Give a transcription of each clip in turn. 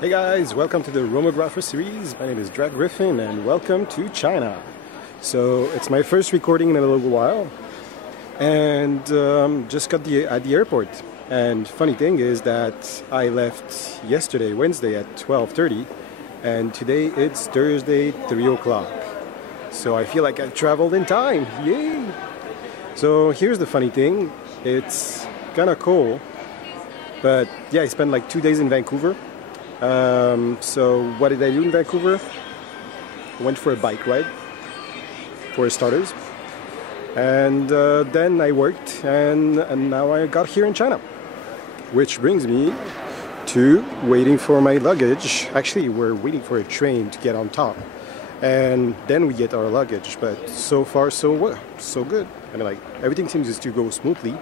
Hey guys, welcome to the Romographer series. My name is Dragriffin and welcome to China. So it's my first recording in a little while and just got at the airport. And funny thing is that I left yesterday, Wednesday at 12:30 and today it's Thursday, 3 o'clock. So I feel like I've traveled in time, yay! So here's the funny thing, it's kinda cool, but yeah, I spent like 2 days in Vancouver. So what did I do in Vancouver? I went for a bike ride, for starters, and then I worked, and now I got here in China, which brings me to waiting for my luggage. Actually, we're waiting for a train to get on top, and then we get our luggage. But so far, so good. I mean, like everything seems to go smoothly.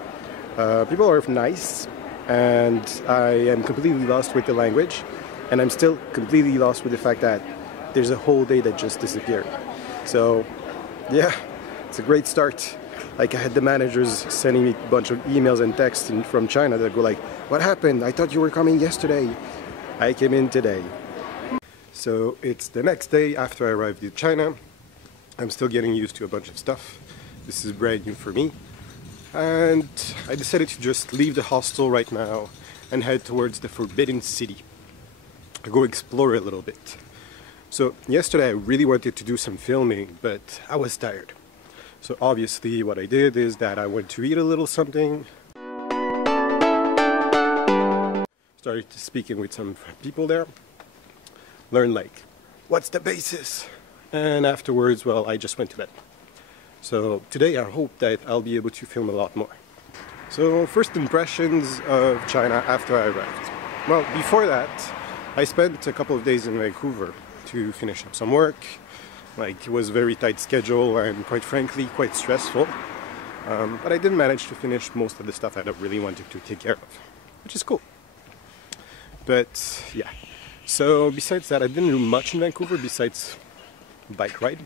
People are nice, and I am completely lost with the language. And I'm still completely lost with the fact that there's a whole day that just disappeared. So, yeah, it's a great start. Like, I had the managers sending me a bunch of emails and texts from China that go like, "What happened? I thought you were coming yesterday." I came in today. So, it's the next day after I arrived in China. I'm still getting used to a bunch of stuff. This is brand new for me. And I decided to just leave the hostel right now and head towards the Forbidden City. Go explore a little bit. So yesterday I really wanted to do some filming, but I was tired. So obviously what I did is that I went to eat a little something, started speaking with some people there, learned like, what's the basis? And afterwards, well, I just went to bed. So today I hope that I'll be able to film a lot more. So first impressions of China after I arrived. Well, before that, I spent a couple of days in Vancouver to finish up some work. Like, it was a very tight schedule and quite frankly quite stressful. But I did manage to finish most of the stuff I really wanted to take care of, which is cool. But yeah, so besides that, I didn't do much in Vancouver besides bike ride.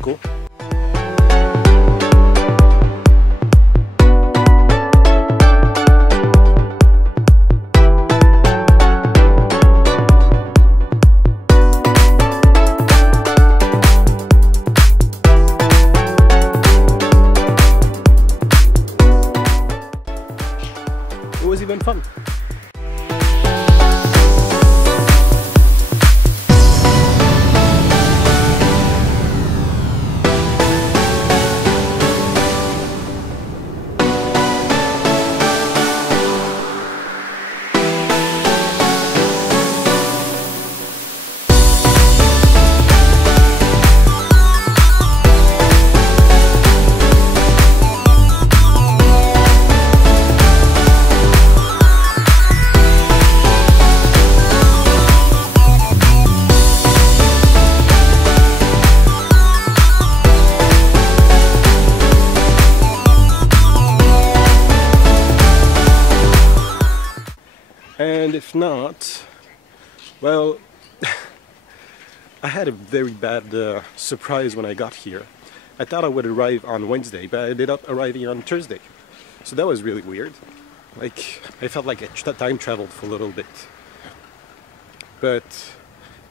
Cool. It was even fun. And if not, well, I had a very bad surprise when I got here. I thought I would arrive on Wednesday, but I ended up arriving on Thursday. So that was really weird. Like, I felt like I time traveled for a little bit. But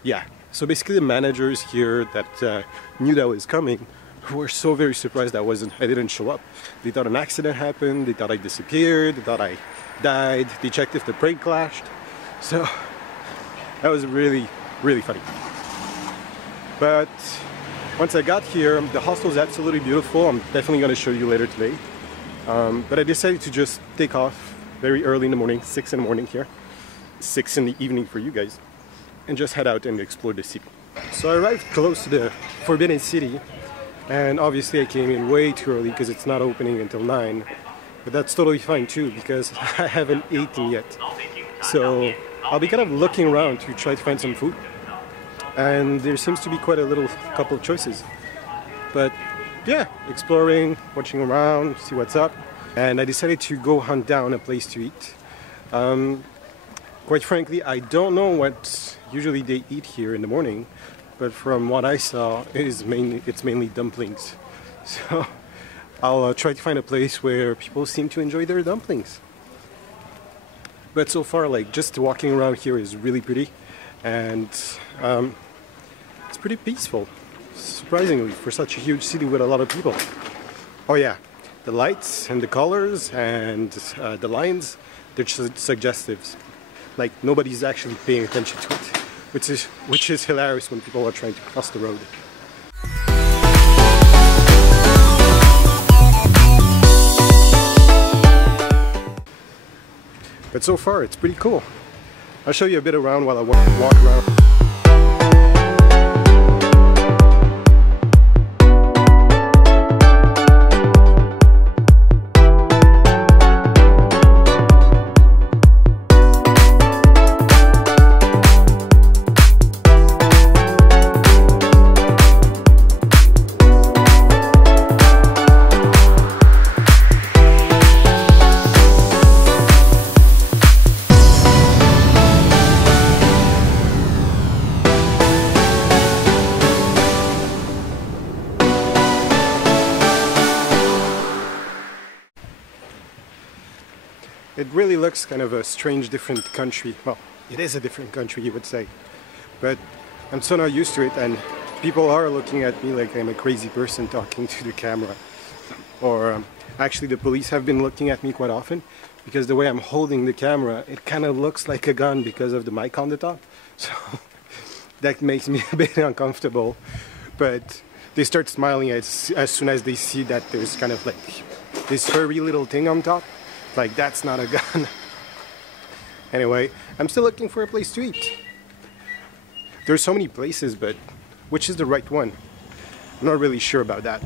yeah, so basically the managers here that knew that I was coming were so very surprised that I didn't show up. They thought an accident happened, they thought I disappeared, they thought I died, they checked if the plane crashed. So that was really, really funny. But once I got here, the hostel is absolutely beautiful. I'm definitely going to show you later today. But I decided to just take off very early in the morning, 6 in the morning here, 6 in the evening for you guys, and just head out and explore the city. So I arrived close to the Forbidden City, and obviously I came in way too early because it's not opening until 9. But that's totally fine too, because I haven't eaten yet. So I'll be kind of looking around to try to find some food. And there seems to be quite a little couple of choices. But yeah, exploring, watching around, see what's up. And I decided to go hunt down a place to eat. Quite frankly, I don't know what usually they eat here in the morning, but from what I saw, it's mainly dumplings. So I'll try to find a place where people seem to enjoy their dumplings. But so far, like, just walking around here is really pretty, and it's pretty peaceful, surprisingly, for such a huge city with a lot of people. Oh yeah, the lights and the colors and the lines, they're just suggestive. Like, nobody's actually paying attention to it, which is hilarious when people are trying to cross the road. But so far, it's pretty cool. I'll show you a bit around while I walk around. It really looks kind of a strange, different country. Well, it is a different country, you would say. But I'm so not used to it, and people are looking at me like I'm a crazy person talking to the camera. Or actually, the police have been looking at me quite often, because the way I'm holding the camera, it kind of looks like a gun because of the mic on the top. So that makes me a bit uncomfortable. But they start smiling as soon as they see that there's kind of like this furry little thing on top. Like, that's not a gun. Anyway, I'm still looking for a place to eat. There's so many places, but which is the right one? I'm not really sure about that.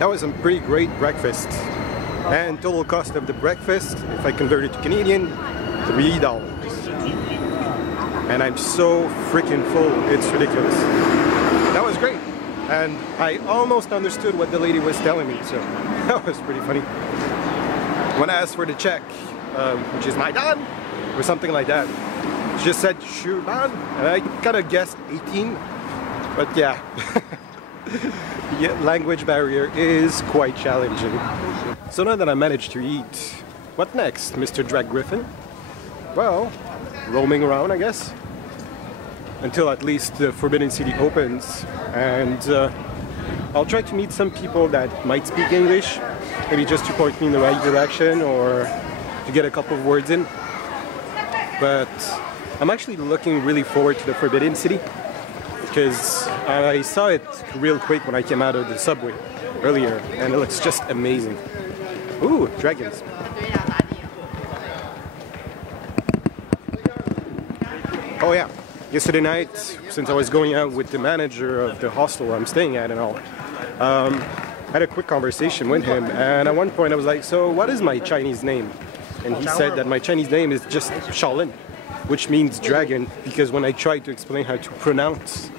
That was a pretty great breakfast, and total cost of the breakfast, if I convert it to Canadian, $3. And I'm so freaking full, it's ridiculous. That was great, and I almost understood what the lady was telling me, so that was pretty funny. When I asked for the check, which is my done, or something like that, she just said sure man, and I kind of guessed 18, but yeah. The language barrier is quite challenging. So now that I managed to eat, what next, Mr. Dragriffin? Well, roaming around, I guess, until at least the Forbidden City opens, and I'll try to meet some people that might speak English, maybe just to point me in the right direction or to get a couple of words in. But I'm actually looking really forward to the Forbidden City, because I saw it real quick when I came out of the subway earlier, and it looks just amazing. Ooh, dragons. Oh yeah, yesterday night, since I was going out with the manager of the hostel I'm staying at and all, I had a quick conversation with him, and at one point I was like, so what is my Chinese name? And he said that my Chinese name is just Shaolin, which means dragon, because when I tried to explain how to pronounce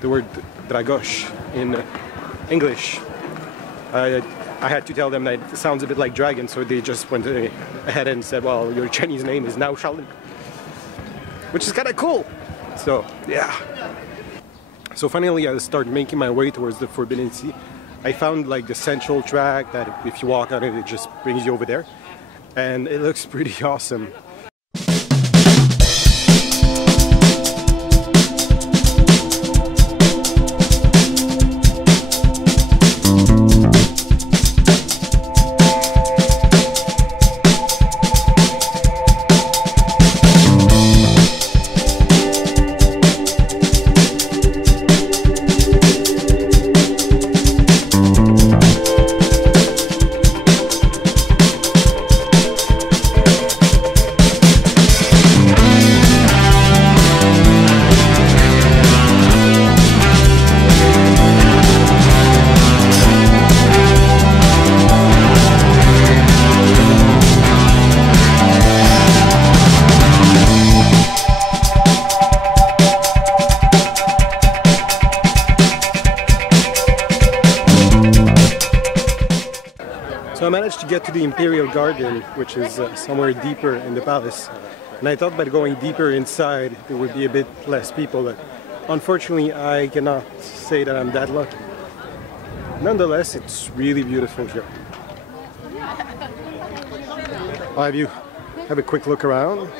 the word Dragosh in English, I had to tell them that it sounds a bit like dragon, so they just went ahead and said, well, your Chinese name is now Shaolin, which is kind of cool. So yeah. So finally I started making my way towards the Forbidden City. I found like the central track that if you walk on it, it just brings you over there, and it looks pretty awesome. get to the Imperial Garden, which is somewhere deeper in the palace. And I thought by going deeper inside, there would be a bit less people. But unfortunately, I cannot say that I'm that lucky. Nonetheless, it's really beautiful here. I'll have you have a quick look around.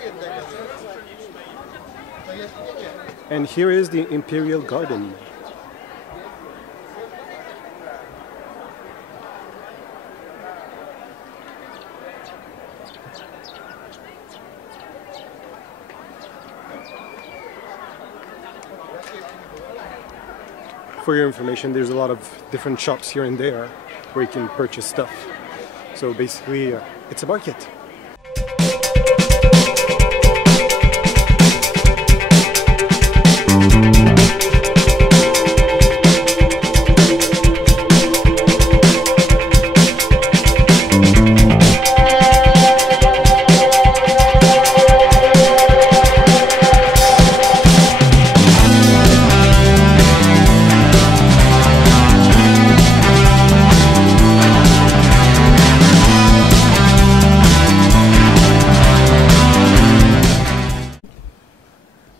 And here is the Imperial Garden. For your information, there's a lot of different shops here and there where you can purchase stuff. So basically, it's a market.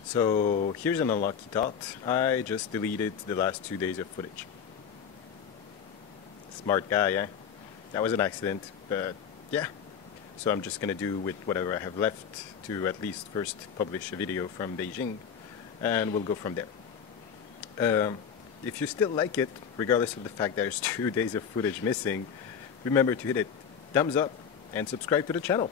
So here's an unlucky thought. I just deleted the last 2 days of footage. Smart guy, eh? That was an accident, but yeah. So I'm just gonna do with whatever I have left to at least first publish a video from Beijing, and we'll go from there. If you still like it, regardless of the fact there's 2 days of footage missing, remember to hit it thumbs up and subscribe to the channel.